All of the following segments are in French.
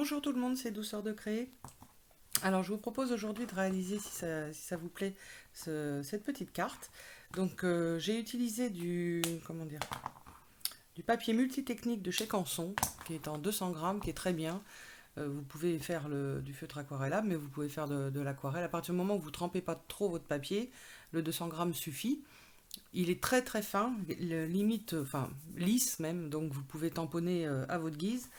Bonjour tout le monde, c'est Douceur de Créer. Alors je vous propose aujourd'hui de réaliser, si ça vous plaît, cette petite carte. Donc j'ai utilisé du papier multitechnique de chez Canson, qui est en 200 grammes, qui est très bien. Vous pouvez faire du feutre aquarellable, mais vous pouvez faire de l'aquarelle. À partir du moment où vous ne trempez pas trop votre papier, le 200 grammes suffit. Il est très très fin, limite, enfin lisse même, donc vous pouvez tamponner à votre guise.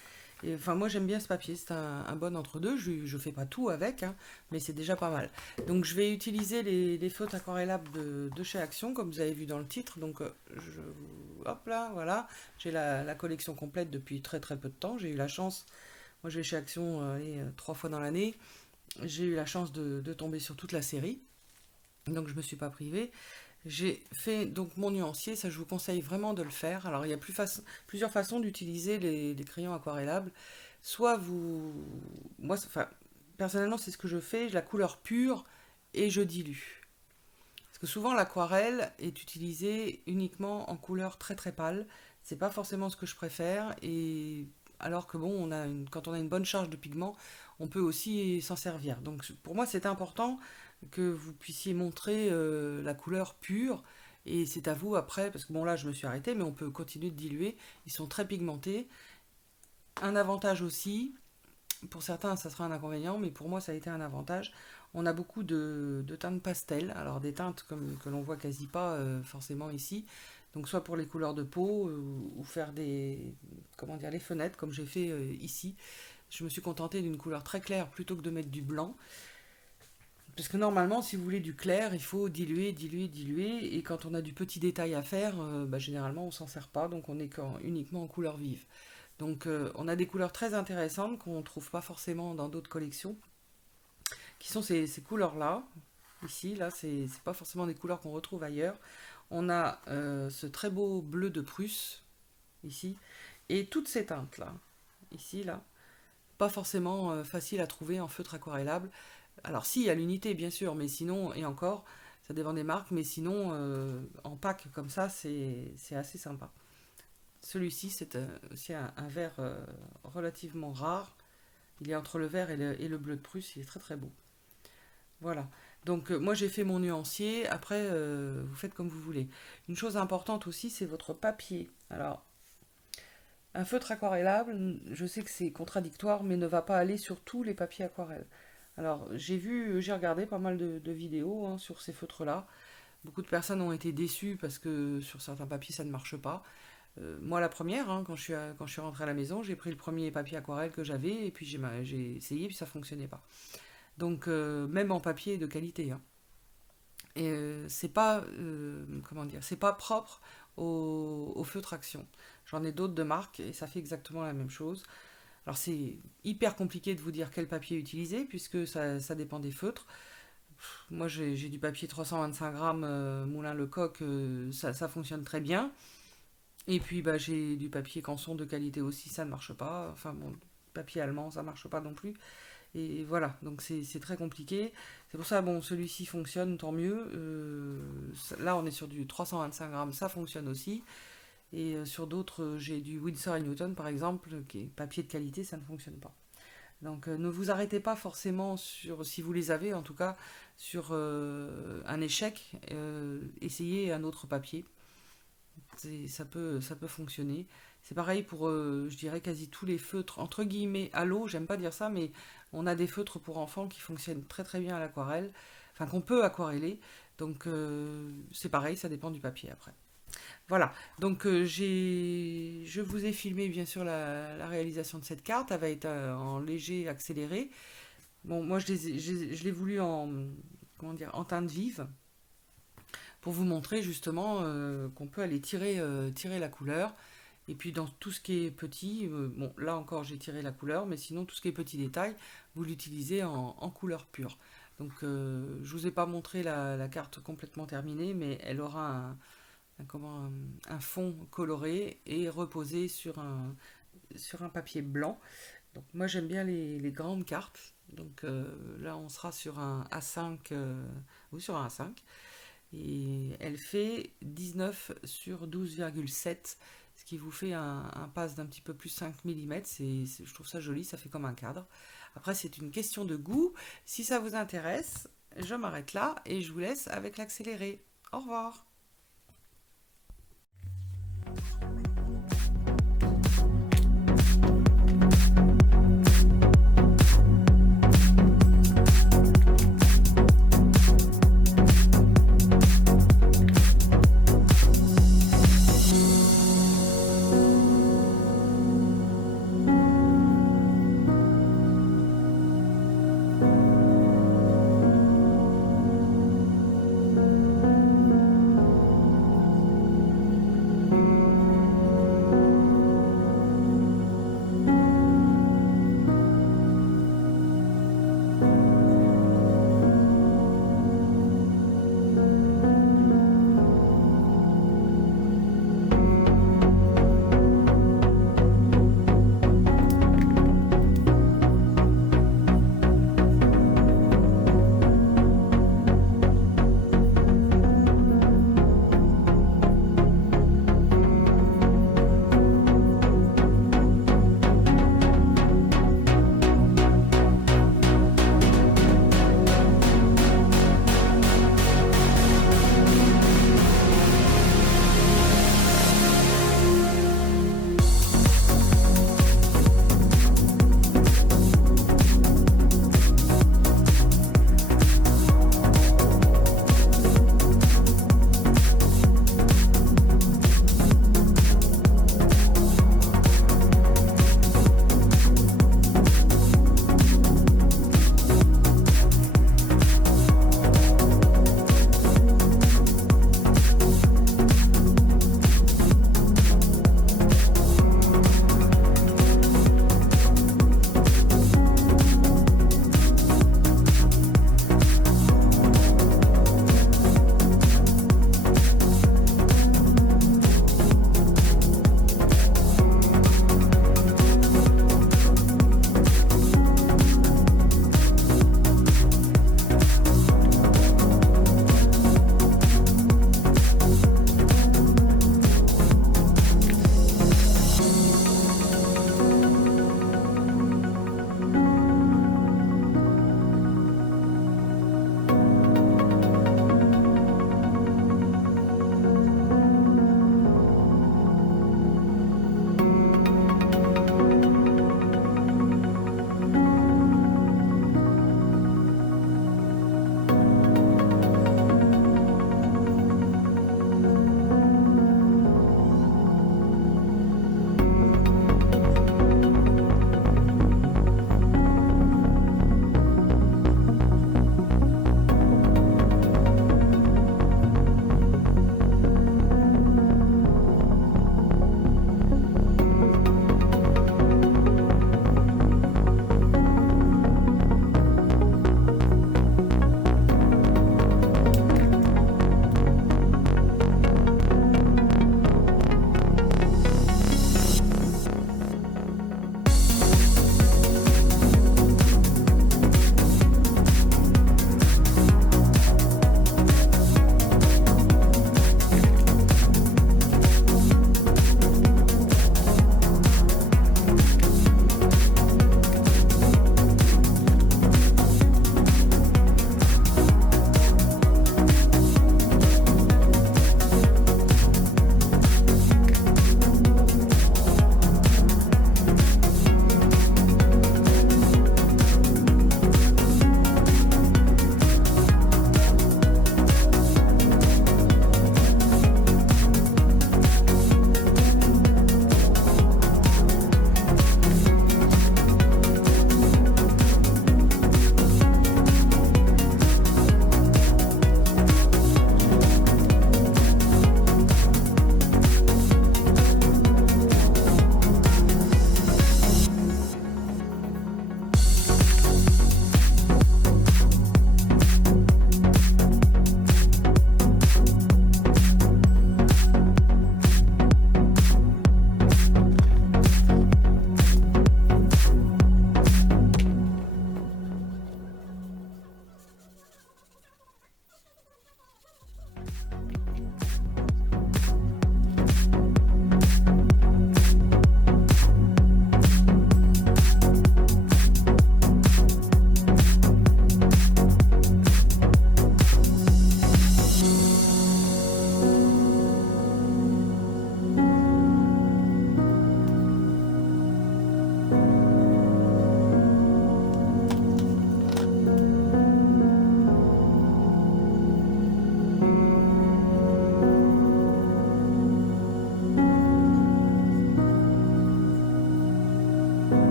Et, enfin, moi j'aime bien ce papier, c'est un bon entre-deux. Je fais pas tout avec, hein, mais c'est déjà pas mal. Donc je vais utiliser les feutres aquarellables de chez Action, comme vous avez vu dans le titre. Donc hop là, voilà, j'ai la collection complète depuis très très peu de temps. J'ai eu la chance, moi je vais chez Action 3 fois dans l'année. J'ai eu la chance de tomber sur toute la série, donc je me suis pas privée. J'ai fait donc mon nuancier, ça je vous conseille vraiment de le faire. Alors il y a plusieurs façons d'utiliser les crayons aquarellables. Soit vous... Moi, enfin, personnellement c'est ce que je fais, la couleur pure et je dilue. Parce que souvent l'aquarelle est utilisée uniquement en couleur très très pâle. C'est pas forcément ce que je préfère. Et alors que bon, quand on a une bonne charge de pigments, on peut aussi s'en servir. Donc pour moi c'est important que vous puissiez montrer la couleur pure. Et c'est à vous après, parce que bon là je me suis arrêtée, mais on peut continuer de diluer. Ils sont très pigmentés. Un avantage aussi, pour certains ça sera un inconvénient, mais pour moi ça a été un avantage. On a beaucoup de teintes pastel, alors des teintes que l'on voit quasi pas forcément ici. Donc soit pour les couleurs de peau ou faire comment dire, les fenêtres comme j'ai fait ici. Je me suis contentée d'une couleur très claire plutôt que de mettre du blanc. Parce que normalement, si vous voulez du clair, il faut diluer, diluer, diluer. Et quand on a du petit détail à faire, généralement on s'en sert pas, donc on est uniquement en couleur vive. Donc on a des couleurs très intéressantes qu'on ne trouve pas forcément dans d'autres collections, qui sont ces couleurs-là. Ici, là, c'est pas forcément des couleurs qu'on retrouve ailleurs. On a ce très beau bleu de Prusse, ici, et toutes ces teintes-là, ici, là, pas forcément facile à trouver en feutre aquarellable. Alors si, il y a l'unité, bien sûr, mais sinon, et encore, ça dépend des marques, mais sinon, en pack comme ça, c'est assez sympa. Celui-ci, c'est aussi un vert relativement rare. Il est entre le vert et le bleu de Prusse, il est très très beau. Voilà. Donc moi j'ai fait mon nuancier, après vous faites comme vous voulez. Une chose importante aussi, c'est votre papier. Alors, un feutre aquarellable, je sais que c'est contradictoire, mais ne va pas aller sur tous les papiers aquarelles. Alors j'ai regardé pas mal de vidéos hein, sur ces feutres-là. Beaucoup de personnes ont été déçues parce que sur certains papiers ça ne marche pas. Moi la première, hein, quand je suis rentrée à la maison, j'ai pris le premier papier aquarelle que j'avais et puis j'ai essayé puis ça fonctionnait pas. Donc même en papier de qualité, hein. Et c'est pas comment dire, c'est pas propre au feutre Action. J'en ai d'autres de marque et ça fait exactement la même chose. Alors c'est hyper compliqué de vous dire quel papier utiliser puisque ça dépend des feutres. Moi j'ai du papier 325 grammes Moulin Lecoq, ça fonctionne très bien. Et puis bah, j'ai du papier Canson de qualité aussi, ça ne marche pas. Enfin bon, papier allemand, ça marche pas non plus. Et voilà, donc c'est très compliqué. C'est pour ça, bon, celui-ci fonctionne, tant mieux. Là, on est sur du 325 grammes, ça fonctionne aussi. Et sur d'autres, j'ai du Winsor et Newton, par exemple, qui est papier de qualité, ça ne fonctionne pas. Donc ne vous arrêtez pas forcément sur, si vous les avez en tout cas, sur un échec. Essayez un autre papier. Ça peut fonctionner. C'est pareil pour, je dirais, quasi tous les feutres, entre guillemets, à l'eau, j'aime pas dire ça, mais on a des feutres pour enfants qui fonctionnent très très bien à l'aquarelle, enfin qu'on peut aquareller, donc c'est pareil, ça dépend du papier après. Voilà, donc je vous ai filmé bien sûr la réalisation de cette carte, elle va être en léger accéléré. Bon, moi je l'ai voulu comment dire, en teinte vive, pour vous montrer justement qu'on peut aller tirer la couleur. Et puis dans tout ce qui est petit, bon là encore j'ai tiré la couleur, mais sinon tout ce qui est petit détail, vous l'utilisez en couleur pure. Donc je vous ai pas montré la carte complètement terminée, mais elle aura un fond coloré et reposé sur un papier blanc. Donc moi j'aime bien les grandes cartes. Donc là on sera sur un A5 ou sur un A5. Et elle fait 19 sur 12,7, ce qui vous fait un passe d'un petit peu plus 5 mm. Je trouve ça joli, ça fait comme un cadre. Après, c'est une question de goût. Si ça vous intéresse, je m'arrête là et je vous laisse avec l'accéléré. Au revoir.